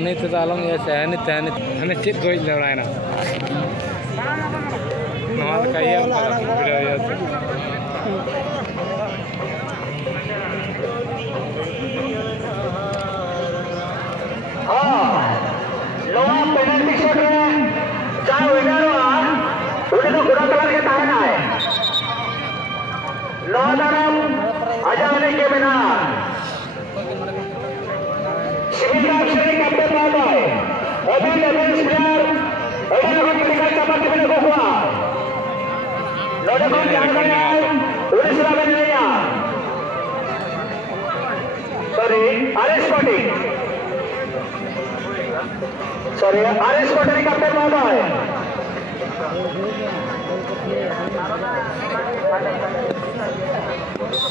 उन्हीं तो आलम ये सहनी तहनी हमें चित कोई लड़ाना नॉन का ये वीडियो ये हां लोहा पेनल्टी शॉट में चाहे विनर हो उन्हें तो गुड़ा कलर के ताना है लोहादारम अजाने के बिना शिविर कैप्टन बाबा है अभी लेवल प्लेयर अभी लोगों की टिकट चमक के को हुआ लोगों को जानकारी है उड़ीसा में नहीं आ sorry RS party sorry RS party captain Baba है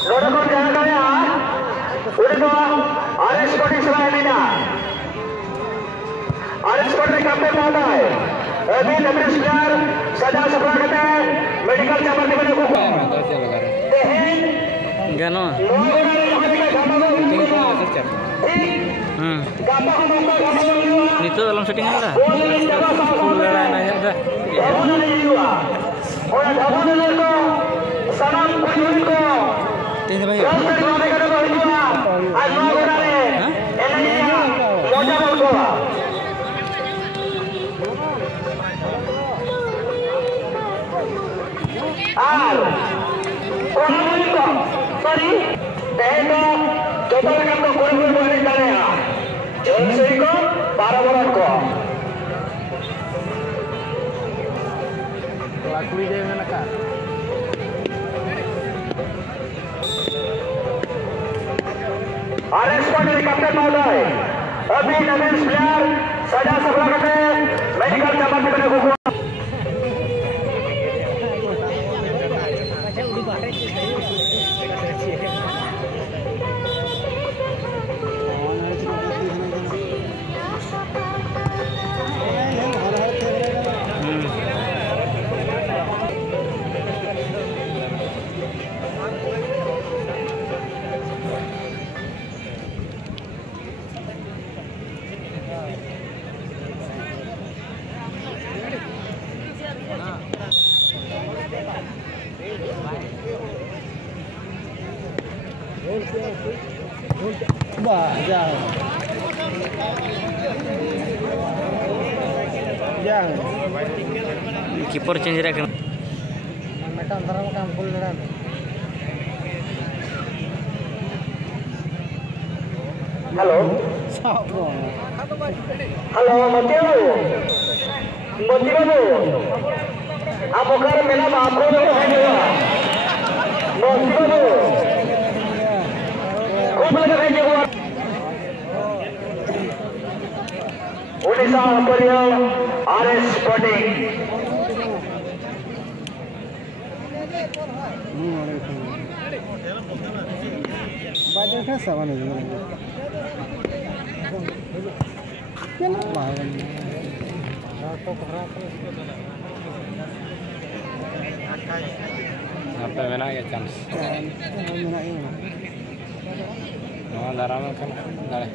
लोगों को जानकारी है उड़ीसा आरएस पार्टी सलाह लेना आरएस पार्टी कैप्टन बाबा है अभी लेवल प्लेयर सजा सफल करते हैं मेडिकल चमक के को गानो नितो dalam setting lah sorry tehno total kan to koi boleh karya jensei ko barabaran ko lakui deh mana kak RS party captain महोदय अभी नवीन प्लेयर सजा सफल करते मेडिकल चमक के को कीपर चेंज रखना हेलो हेलो मती बाबू आप ओकर मेला बापरो में है मती बाबू खूब लगा है जो उड़ीसा परियो आरएस पार्टी बाजार का सामान है apa mana ya chance no darama kan dale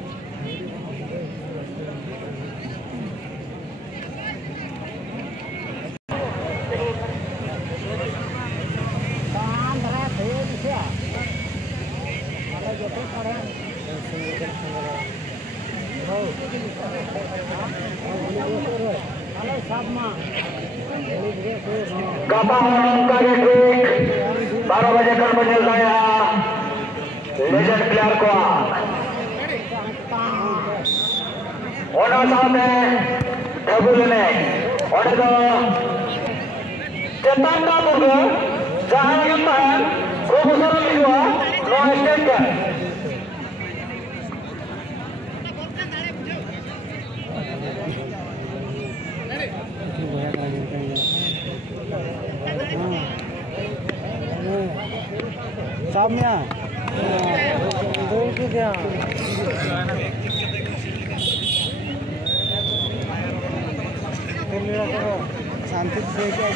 का 12 बजे कल बजे गया लेजेंड प्लेयर को होना सामने डबल ने और तो चेतन का मुर्ग जहां के पास खूब सारा लिखवा नो स्टेट का सामने दो क्या शांति से क्या